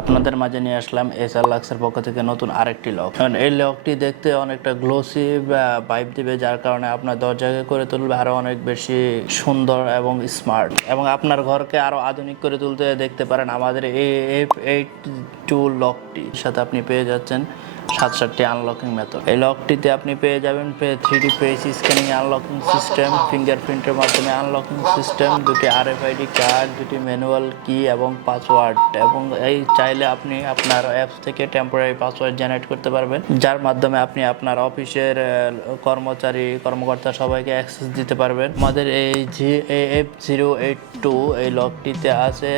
আপনাদের মাঝে নিয়ে আসলাম এসআর লাক্সের পক্ষ থেকে নতুন আরেকটি লক। এই লকটি দেখতে অনেকটা গ্লোসি ভাইব দিবে, যার কারণে আপনার দরজাকে করে তুলবে আরো অনেক বেশি সুন্দর এবং স্মার্ট, এবং আপনার ঘরকে আরো আধুনিক করে তুলতে দেখতে পারেন আমাদের এই F82 লকটি সাথে আপনি পেয়ে যাচ্ছেন 7টি আনলকিং মেথড। এই লকটিতে আপনি পেয়ে যাবেন 3D face scanning unlocking system, ফিঙ্গারপ্রিন্টের মাধ্যমে আনলকিং সিস্টেম, দুটি RFID কার্ড, দুটি ম্যানুয়াল কি এবং পাসওয়ার্ড। এবং এই চাইলে আপনি আপনার অ্যাপস থেকে টেম্পোরারি পাসওয়ার্ড জেনারেট করতে পারবেন, যার মাধ্যমে আপনি আপনার অফিসের কর্মকর্তা সবাইকে অ্যাক্সেস দিতে পারবেন। আমাদের এই F082 এই লকটিতে আছে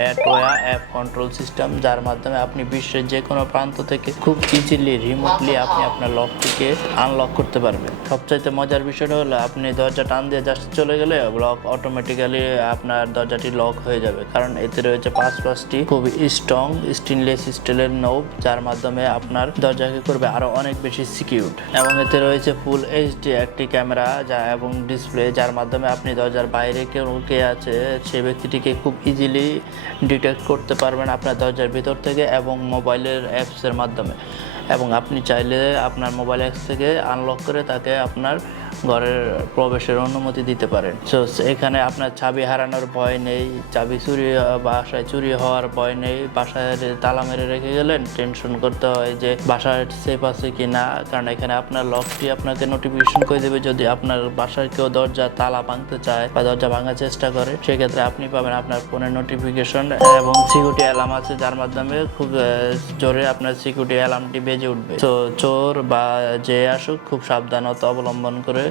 অ্যাটোয়া অ্যাপ কন্ট্রোল সিস্টেম, যার মাধ্যমে আপনি বিশ্বের যে কোনো প্রান্ত থেকে খুব ইজিলি রিমোটলি আপনি আপনার লকটিকে আনলক করতে পারবেন। সবচাইতে মজার বিষয়টা হলো আপনি দরজা টান দিয়ে জাস্ট চলে গেলে লক অটোমেটিক্যালি আপনার দরজাটি লক হয়ে যাবে, কারণ এতে রয়েছে পাঁচটি খুবই স্ট্রং স্টেনলেস স্টিলের নোব, যার মাধ্যমে আপনার দরজাকে করবে আরো অনেক বেশি সিকিউর। এবং এতে রয়েছে ফুল এইচডি একটি ক্যামেরা এবং ডিসপ্লে, যার মাধ্যমে আপনি দরজার বাইরে কেউ কে আছে সেই ব্যক্তিটিকে খুব ইজিলি ডিটেক্ট করতে পারবেন আপনার দরজার ভিতর থেকে এবং মোবাইলের অ্যাপসের মাধ্যমে। এবং আপনি চাইলে আপনার মোবাইল অ্যাপস থেকে আনলক করে তাকে আপনার ঘরের প্রবেশের অনুমতি দিতে পারেন। সো এখানে আপনার চাবি হারানোর ভয় নেই, চাবি বাসায় চুরি হওয়ার ভয় নেই। বাসায় তালা মেরে রেখে গেলেন, টেনশন করতে হয় যে বাসায় সেফ আছে কি না, কারণ এখানে আপনার লকটি আপনাকে নোটিফিকেশন করে দেবে যদি আপনার বাসায় কেউ দরজা তালা ভাঙতে চায় বা দরজা ভাঙার চেষ্টা করে। সেক্ষেত্রে আপনি পাবেন আপনার ফোনের নোটিফিকেশন এবং সিকিউরিটি অ্যালার্ম আছে, যার মাধ্যমে খুব জোরে আপনার সিকিউরিটি অ্যালার্মটি বেজে উঠবে। তো চোর বা যে আসুক খুব সাবধানতা অবলম্বন করে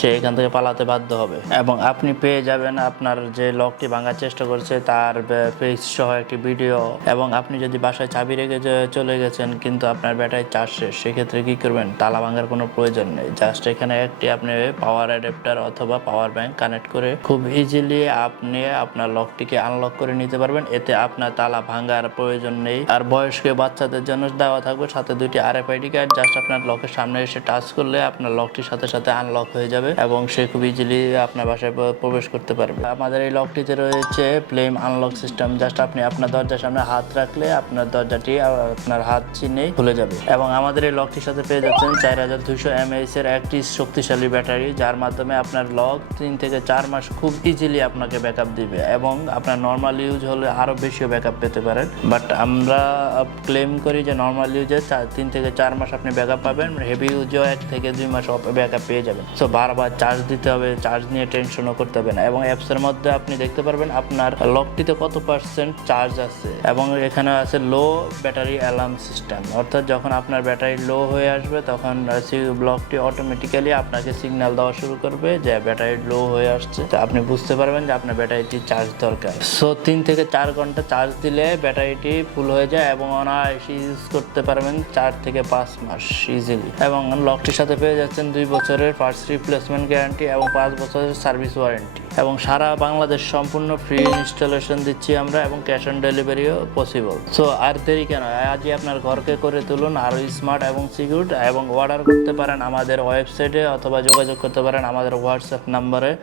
সে এখান থেকে পালাতে বাধ্য হবে। এবং আপনি পেয়ে যাবেন আপনার যে লকটি ভাঙার চেষ্টা করছে তার ফেস সহ একটি ভিডিও। এবং আপনি যদি বাসায় চাবি রেখে চলে গেছেন কিন্তু আপনার ব্যাটারি চার্জ শেষ, সেক্ষেত্রে কি করবেন? তালা ভাঙার কোনো প্রয়োজন নেই, জাস্ট এখানে একটি আপনি পাওয়ার অ্যাডাপ্টার অথবা পাওয়ার ব্যাংক কানেক্ট করে খুব ইজিলি আপনি আপনার লকটিকে আনলক করে নিতে পারবেন। এতে আপনার তালা ভাঙার প্রয়োজন নেই। আর বয়স্ক বাচ্চাদের জন্য দেওয়া থাকবে সাথে দুটি RFID কার্ড, জাস্ট আপনার লকের সামনে এসে টাচ করলে আপনার লকটির সাথে সাথে আনলক হয়ে যাবে এবং সে খুব ইজিলি আপনার বাসায় প্রবেশ করতে পারবে। আমাদের এই লকটিতে রয়েছে ফ্লেম আনলক সিস্টেম, জাস্ট আপনি আপনার দরজার সামনে হাত রাখলে আপনার দরজাটি আপনার হাত চিহ্নেই খুলে যাবে। এবং আমাদের এই লকটির সাথে পেয়ে যাচ্ছেন 4200 mAh এর একটি শক্তিশালী ব্যাটারি, যার মাধ্যমে আপনার লক 3 থেকে 4 মাস খুব ইজিলি আপনাকে ব্যাকআপ দিবে। এবং আপনার নর্মাল ইউজ হলে আরো বেশিও ব্যাকআপ পেতে পারেন, বাট আমরা ক্লেম করি যে নর্মাল ইউজে 3 থেকে 4 মাস আপনি ব্যাকআপ পাবেন, হেভি ইউজেও 1 থেকে 2 মাস ব্যাকআপ পেয়ে যাবেন। সো বারবার চার্জ দিতে হবে, চার্জ নিয়ে টেনশনও করতে হবে না। এবং অ্যাপসের মধ্যে আপনি দেখতে পারবেন আপনার লকটিতে কত পার্সেন্ট চার্জ আছে। এবং এখানে আছে লো ব্যাটারি অ্যালার্ম সিস্টেম, অর্থাৎ যখন আপনার ব্যাটারি লো হয়ে আসবে তখন লকটি অটোমেটিক্যালি আপনাকে সিগন্যাল দেওয়া শুরু করবে যে ব্যাটারি লো হয়ে আসছে, তো আপনি বুঝতে পারবেন যে আপনার ব্যাটারিটি চার্জ দরকার। সো 3 থেকে 4 ঘন্টা চার্জ দিলে ব্যাটারিটি ফুল হয়ে যায় এবং অনায়াসে ইউজ করতে পারবেন 4 থেকে 5 মাস ইজিলি। এবং লকটির সাথে পেয়ে যাচ্ছেন 2 বছরের পার্টস রিপ্লেসমেন্ট গ্যারান্টি এবং 5 বছরের সার্ভিস ওয়ারেন্টি। এবং সারা বাংলাদেশ সম্পূর্ণ ফ্রি ইনস্টলেশন দিচ্ছি আমরা এবং ক্যাশ অন ডেলিভারিও পসিবল। সো আর দেরি কেন, আজই আপনার ঘরকে করে তুলুন আরও স্মার্ট এবং সিকিউর। এবং অর্ডার করতে পারেন আমাদের ওয়েবসাইটে অথবা যোগাযোগ করতে পারেন আমাদের হোয়াটসঅ্যাপ নাম্বারে।